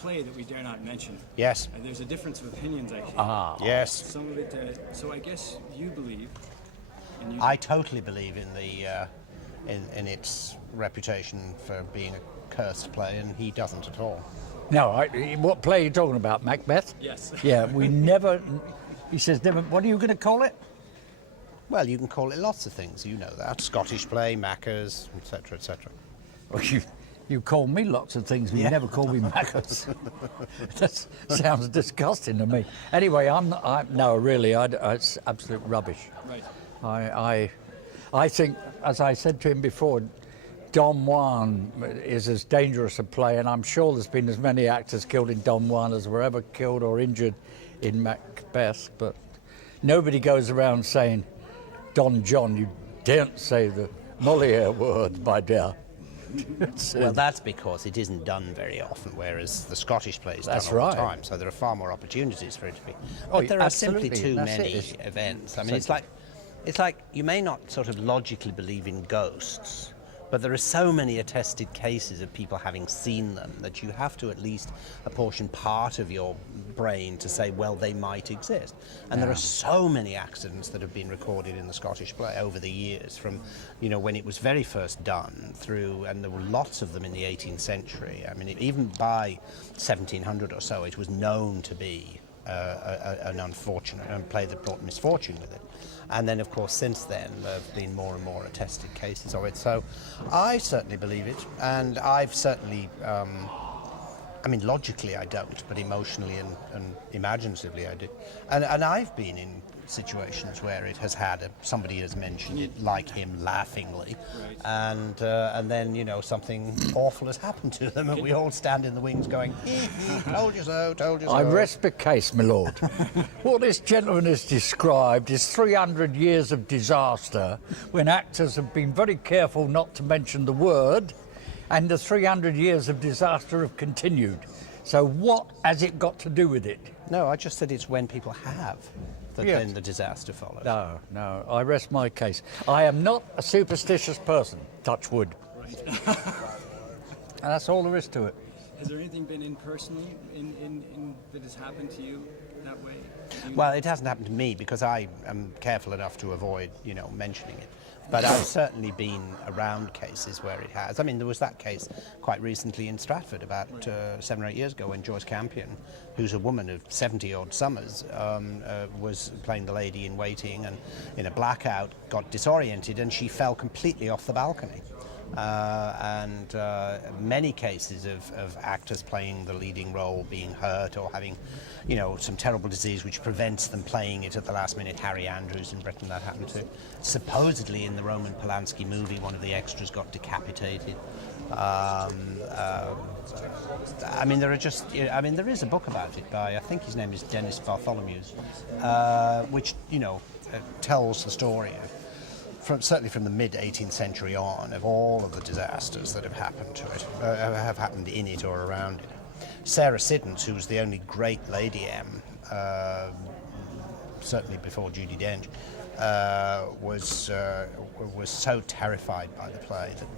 play that we dare not mention. Yes. There's a difference of opinions, I think. Yes. Some of it. So I guess you believe. And you I totally believe in the in its reputation for being a cursed play, and he doesn't at all. No, what play are you talking about? Macbeth? Yes. Yeah, we never. He says never. What are you going to call it? Well, you can call it lots of things. You know that. Scottish play, Maccas, etc., etc. Well, you call me lots of things, but you never call me Maccas. That sounds disgusting to me. Anyway, no, really, it's absolute rubbish. Right. I think, as I said to him before, Don Juan is as dangerous a play, and I'm sure there's been as many actors killed in Don Juan as were ever killed or injured in Macbeth, but nobody goes around saying, Don John, you daren't say the Moliere word, my dear. Well, that's because it isn't done very often, whereas the Scottish play is done all right. the time, so there are far more opportunities for it to be. Oh, But there are absolutely. simply too That's many it. events. I mean, it's like you may not sort of logically believe in ghosts, but there are so many attested cases of people having seen them that you have to at least apportion part of your brain to say, well, they might exist. And there are so many accidents that have been recorded in the Scottish play over the years, from, when it was very first done through, and there were lots of them in the 18th century. I mean, even by 1700 or so, it was known to be an unfortunate play that brought misfortune with it. And then, of course, since then, there have been more and more attested cases of it. So I certainly believe it, and I've certainly, logically I don't, but emotionally and imaginatively I do. And I've been in situations where it has had, somebody has mentioned it, like him, laughingly, and then, something awful has happened to them, and we all stand in the wings going, told you so, told you so. I rest the case, my lord. What this gentleman has described is 300 years of disaster when actors have been very careful not to mention the word, and the 300 years of disaster have continued. So what has it got to do with it? No, I just said it's when people have that then the disaster follows. No, I rest my case. I am not a superstitious person, touch wood. Right. And that's all there is to it. Has there anything been in personally in that has happened to you that way? Well, it hasn't happened to me because I am careful enough to avoid, mentioning it. But I've certainly been around cases where it has. I mean, there was that case quite recently in Stratford about 7 or 8 years ago when Joyce Campion, who's a woman of 70-odd summers, was playing the lady in waiting and in a blackout got disoriented and she fell completely off the balcony. And many cases of actors playing the leading role being hurt or having, some terrible disease which prevents them playing it at the last minute. Harry Andrews in Britain, that happened to. Supposedly in the Roman Polanski movie, one of the extras got decapitated. There is a book about it by, I think his name is Dennis Bartholomew's, which, tells the story of, certainly from the mid-18th century on, of all of the disasters that have happened to it, have happened in it or around it. Sarah Siddons, who was the only great Lady M, certainly before Judi Dench, was so terrified by the play that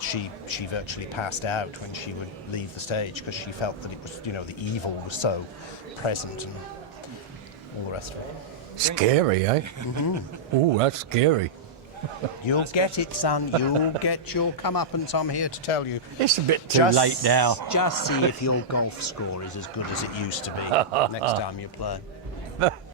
she virtually passed out when she would leave the stage because she felt that it was, the evil was so present and all the rest of it. Scary, eh? Mm-hmm. Oh, that's scary. You'll get it, son. You'll get your comeuppance. I'm here to tell you. It's a bit too late now. Just see if your golf score is as good as it used to be next time you play.